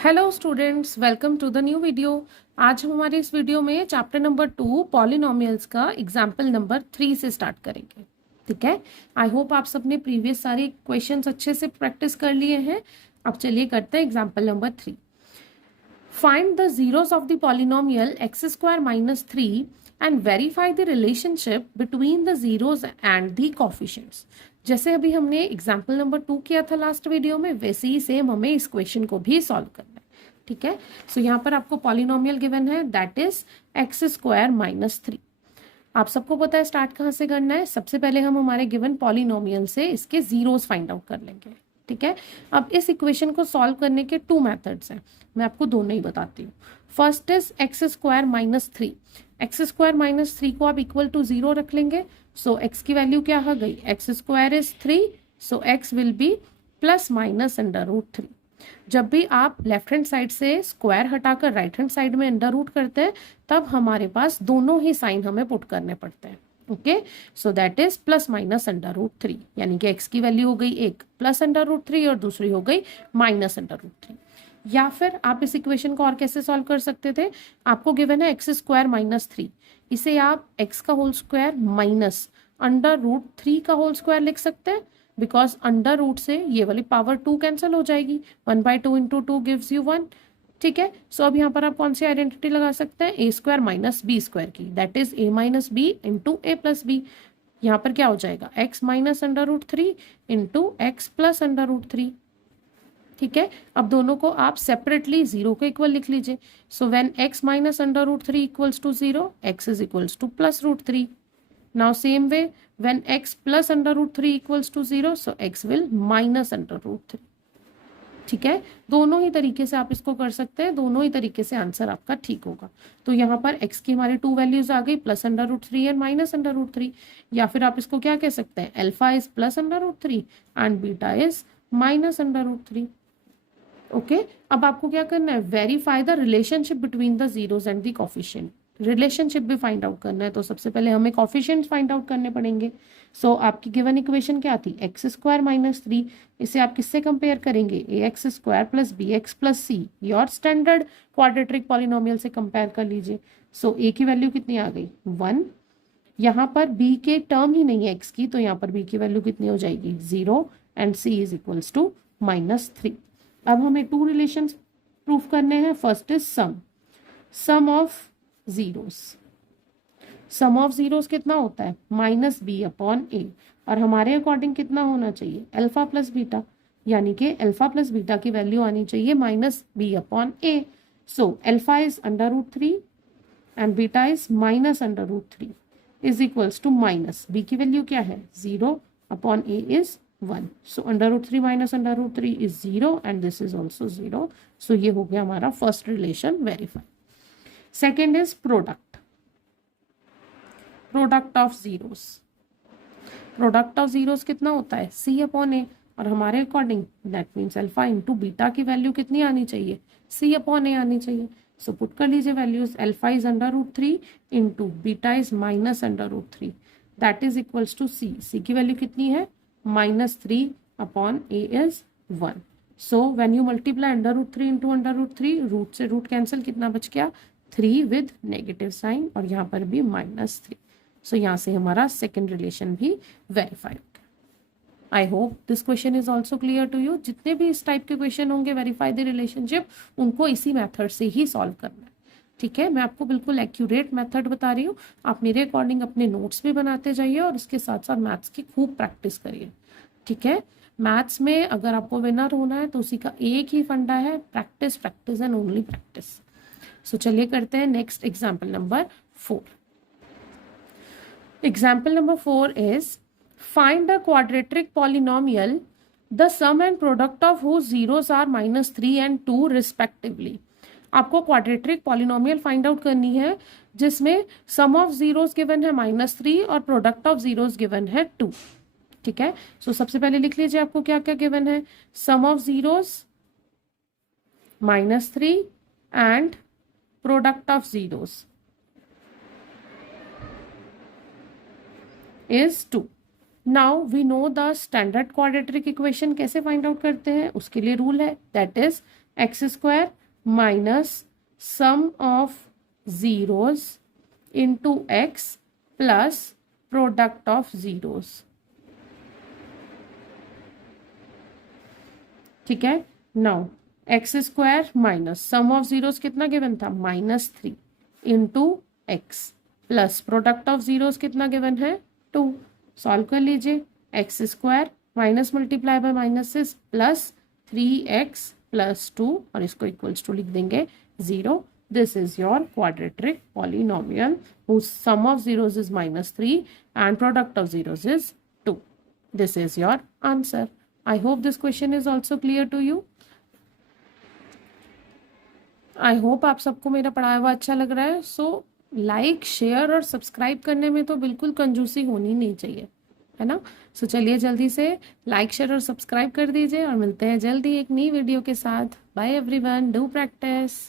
Hello students, welcome to the new video. आज हम हमारे इस वीडियो में चैप्टर नंबर 2 पॉलिनोमियल्स का एग्जाम्पल नंबर 3 से स्टार्ट करेंगे। ठीक है, आई होप आप सबने प्रीवियस सारे क्वेश्चंस अच्छे से प्रैक्टिस कर लिए हैं। अब चलिए करते हैं example number 3। Find the zeros of the polynomial x square minus 3 and verify the relationship between the zeros and the coefficients. जैसे अभी हमने एग्जाम्पल नंबर 2 किया था लास्ट वीडियो में, वैसे ही सेम हमें इस क्वेश्चन को भी सॉल्व करना है। ठीक है, सो यहाँ पर आपको पॉलिनोमियल गिवन है, that is x square minus 3। आप सबको पता है स्टार्ट कहाँ से करना है। सबसे पहले हम हमारे गिवन पॉलिनोमियल से इसके जीरोस फाइंड आउट कर लेंगे। ठीक है, अब इस इक्वेशन को सॉल्व करने के 2 मेथड्स हैं, मैं आपको दोनों ही बताती हूँ। First is x square minus 3। X square minus 3 को आप इक्वल टू 0 रख लेंगे। सो एक्स की वैल्यू क्या आ गई, x square is 3, so x will be plus minus under root 3। जब भी आप लेफ्ट हैंड साइड से स्क्वायर हटाकर राइट हैंड साइड में अंडर रूट करते हैं, तब हमारे पास दोनों ही साइन हमें पुट करने पड़ते हैं। Okay, so that is plus minus under root 3, यानी कि एक्स की वैल्यू हो गई एक प्लस अंडर रूट 3 और दूसरी हो गई माइनस अंडर रूट 3। या फिर आप इस इक्वेशन को और कैसे सॉल्व कर सकते थे, आपको गिवन है एक्स स्क्वायर माइनस 3, इसे आप एक्स का whole square minus under root 3 का होल स्क्वायर लिख सकते हैं, बिकॉज अंडर रूट से ये वाली पावर 2 कैंसिल हो जाएगी। 1/2 इंटू 2 गिव्स यू 1। ठीक है, सो अब यहाँ पर आप कौन सी आइडेंटिटी लगा सकते हैं, A square minus B square की, that is A minus B into A plus B. यहाँ पर क्या हो जाएगा, x minus under root 3 into x plus under root 3। ठीक है, अब दोनों को आप सेपरेटली 0 के इक्वल लिख लीजिए। So when x minus under root 3 equals to 0, x is equals to plus root 3। Now same way when x plus under root 3 equals to 0, so x will minus under root 3। ठीक है, दोनों ही तरीके से आप इसको कर सकते हैं, दोनों ही तरीके से आंसर आपका ठीक होगा। तो यहाँ पर x की हमारी 2 वैल्यूज आ गई, plus under root 3 and minus under root 3। या फिर आप इसको क्या कह सकते हैं, alpha is plus under root 3 and beta is minus under root 3। Okay, अब आपको क्या करना है, verify the relationship between the zeros and the coefficient. Relationship भी फाइंड आउट करना है, तो सबसे पहले हमें कोफिशिएंट फाइंड आउट करने पड़ेंगे। सो आपकी गिवन इक्वेशन क्या थी, एक्स स्क्वायर माइनस 3, इसे आप किससे कंपेयर करेंगे, a x square plus b x plus c, your standard quadratic polynomial से कंपेयर कर लीजिए। सो ए की वैल्यू कितनी आ गई, 1। यहाँ पर बी के टर्म ही नहीं है एक्स की, तो यहाँ पर बी की वैल्यू कितनी हो जाएगी, 0 and C is equals to -3। अब हमें 2 रिलेशंस प्रूफ करने हैं। First is sum of zeros. Sum of zeros कितना होता है, -b अपॉन a, और हमारे अकॉर्डिंग कितना होना चाहिए, अल्फा प्लस बीटा, यानी कि अल्फा प्लस बीटा की वैल्यू आनी चाहिए -b upon a। So alpha is under root 3 and beta is minus under root 3 is equals to minus b की वैल्यू क्या है, 0 upon a is 1। So under root 3 minus under root 3 is 0 and this is also 0। So ये हो गया हमारा first relation verify. Second is product, product of zeros. Product of zeros कितना होता है, c अपॉन ए, और हमारे according that means alpha into beta की वैल्यू कितनी आनी चाहिए, c अपॉन ए आनी चाहिए। सो पुट कर लीजिए values, alpha is under root 3 into beta is minus under root 3, that is equals to c की वैल्यू कितनी है, -3 upon a is 1। So when you multiply under root 3 into under root 3, root से root cancel, कितना बच गया, 3 with negative sign, और यहाँ पर भी -3। सो यहाँ से हमारा सेकेंड रिलेशन भी वेरीफाई हो गया। I hope this question is also clear to you. जितने भी इस टाइप के क्वेश्चन होंगे वेरीफाई द रिलेशनशिप, उनको इसी मैथड से ही सॉल्व करना है। ठीक है, मैं आपको बिल्कुल एक्यूरेट मेथड बता रही हूँ, आप मेरे अकॉर्डिंग अपने नोट्स भी बनाते जाइए और इसके साथ साथ मैथ्स की खूब प्रैक्टिस करिए। ठीक है, मैथ्स में अगर आपको विनर होना है तो उसी का एक ही फंडा है, practice practice and only practice. So चलिए करते हैं next example number 4। Example number 4 is find a quadratic polynomial the sum and product of whose zeros are -3 and 2 respectively. आपको क्वाड्रेटिक पॉलिनोमियल फाइंड आउट करनी है जिसमें सम ऑफ जीरोस गिवन है -3 और product of zeros given है 2। ठीक है, सो सबसे पहले लिख लीजिए आपको क्या क्या गिवन है, sum of zeros -3 and product of zeros is 2। Now we know the standard quadratic equation कैसे फाइंड आउट करते हैं, उसके लिए रूल है, that is x square minus sum of zeros into x plus product of zeros. ठीक है, now x square minus sum of zeros कितना given था, -3 into x plus product of zeros कितना गिवन है, 2। सॉल्व कर लीजिए, x square minus multiply by minus से plus 3x plus 2 और इसको इक्वल्स टू लिख देंगे 0। This is your quadratic polynomial whose sum of zeros is -3 and product of zeros is 2. This is your answer. I hope this question is also clear to you. I hope आप सबको मेरा पढ़ाया हुआ अच्छा लग रहा है। सो लाइक शेयर और सब्सक्राइब करने में तो बिल्कुल कंजूसी होनी नहीं चाहिए, है ना। सो चलिए जल्दी से लाइक शेयर और सब्सक्राइब कर दीजिए और मिलते हैं जल्दी एक नई वीडियो के साथ। Bye everyone, do practice.